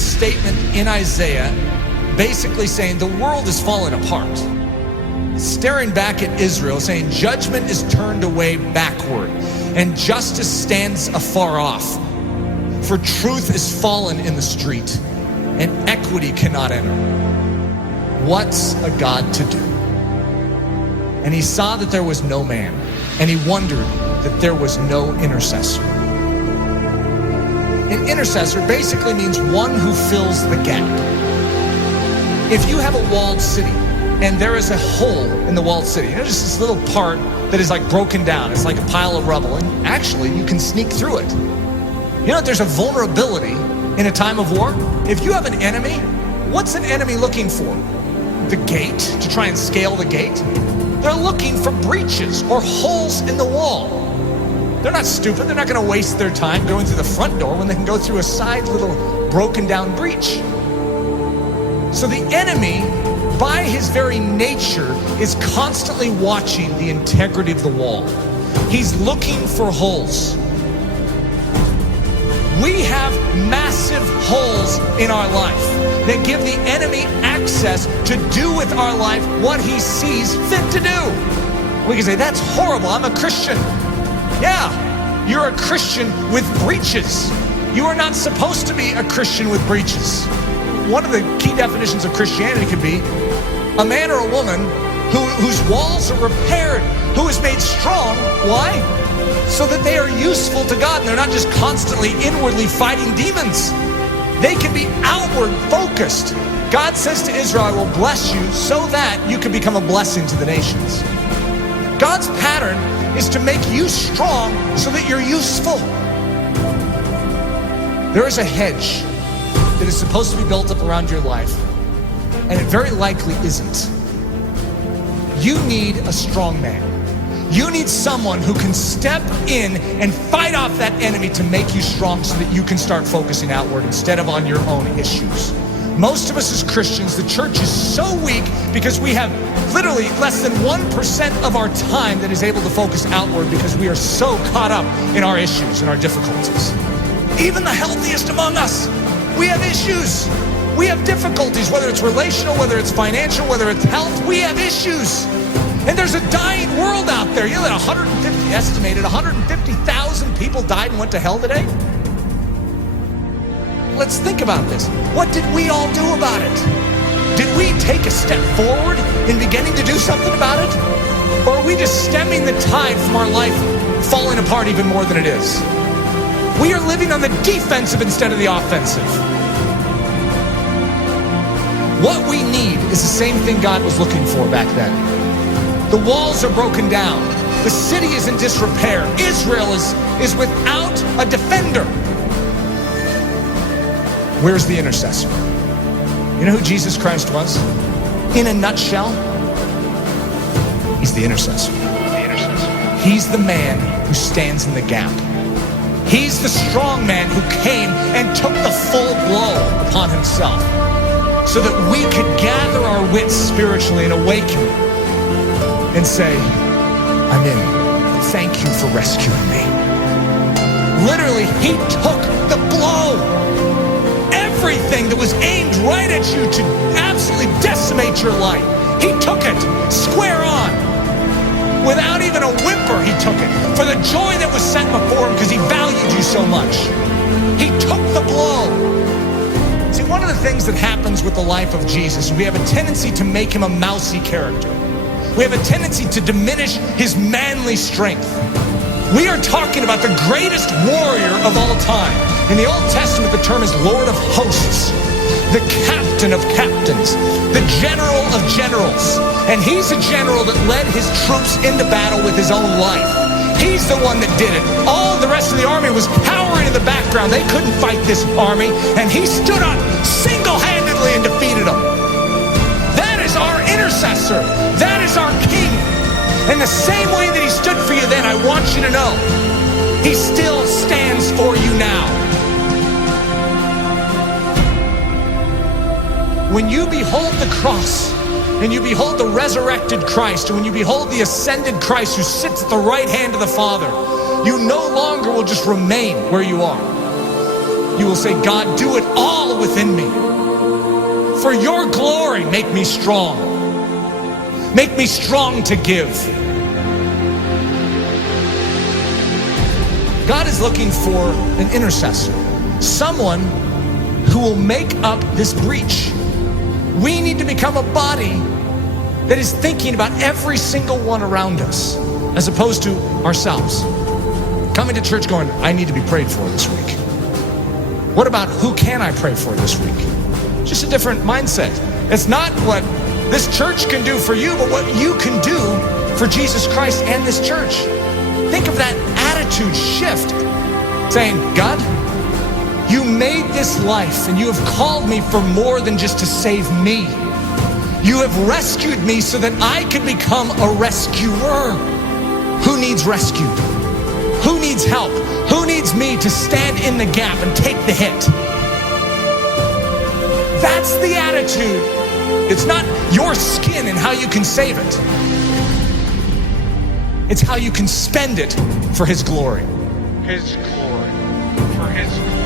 statement in Isaiah basically saying the world is falling apart. Staring back at Israel, saying judgment is turned away backward and justice stands afar off. For truth is fallen in the street and equity cannot enter. What's a God to do? And he saw that there was no man, and he wondered that there was no intercessor. An intercessor basically means one who fills the gap. If you have a walled city and there is a hole in the walled city, just this little part that is like broken down, it's like a pile of rubble, and actually you can sneak through it. There's a vulnerability in a time of war. If you have an enemy, what's an enemy looking for? The gate, to try and scale the gate? They're looking for breaches or holes in the wall. They're not stupid. They're not going to waste their time going through the front door when they can go through a side little broken down breach. So the enemy, by his very nature, is constantly watching the integrity of the wall. He's looking for holes. We have massive holes in our life that give the enemy access to do with our life what he sees fit to do. We can say, that's horrible, I'm a Christian. Yeah, you're a Christian with breaches. You are not supposed to be a Christian with breaches. One of the key definitions of Christianity could be a man or a woman whose walls are repaired, who is made strong. Why? So that they are useful to God and they're not just constantly inwardly fighting demons. They can be outward focused. God says to Israel, I will bless you so that you can become a blessing to the nations. God's pattern is to make you strong so that you're useful. There is a hedge that is supposed to be built up around your life, and it very likely isn't. You need a strong man. You need someone who can step in and fight off that enemy to make you strong so that you can start focusing outward instead of on your own issues. Most of us as Christians, the church is so weak because we have literally less than 1% of our time that is able to focus outward because we are so caught up in our issues and our difficulties. Even the healthiest among us, we have issues. We have difficulties, whether it's relational, whether it's financial, whether it's health, we have issues. And there's a dying world out there. You know that estimated 150,000 people died and went to hell today? Let's think about this. What did we all do about it? Did we take a step forward in beginning to do something about it? Or are we just stemming the tide from our life falling apart even more than it is? We are living on the defensive instead of the offensive. What we need is the same thing God was looking for back then. The walls are broken down. The city is in disrepair. Israel is without a defender. Where's the intercessor? You know who Jesus Christ was? In a nutshell, he's the intercessor. He's the man who stands in the gap. He's the strong man who came and took the full blow upon himself so that we could gather our wits spiritually and awaken and say, I'm in. Thank you for rescuing me. Literally, he took the blow. Everything that was aimed right at you to absolutely decimate your life, he took it square on. Without even a whimper, he took it. For the joy that was set before him because he valued you so much. He took the blow. See, one of the things that happens with the life of Jesus, we have a tendency to make him a mousy character. We have a tendency to diminish his manly strength. We are talking about the greatest warrior of all time. In the Old Testament, the term is Lord of Hosts, the captain of captains, the general of generals. And he's a general that led his troops into battle with his own life. He's the one that did it. All the rest of the army was cowering in the background. They couldn't fight this army. And he stood up single-handedly and defeated them. That is our intercessor. That is our king. And the same way that he stood for you then, I want you to know, he still stands for you now. When you behold the cross, and you behold the resurrected Christ, and when you behold the ascended Christ who sits at the right hand of the Father, you no longer will just remain where you are. you will say, God, do it all within me. For your glory, make me strong. Make me strong to give. God is looking for an intercessor, someone who will make up this breach. We need to become a body that is thinking about every single one around us, as opposed to ourselves. Coming to church going, I need to be prayed for this week. What about who can I pray for this week? Just a different mindset. It's not what this church can do for you, but what you can do for Jesus Christ and this church. Think of that attitude shift, saying, God, you made this life and you have called me for more than just to save me. You have rescued me so that I can become a rescuer. Who needs rescue? Who needs help? Who needs me to stand in the gap and take the hit? That's the attitude. It's not your skin and how you can save it. It's how you can spend it for His glory. His glory. For His glory.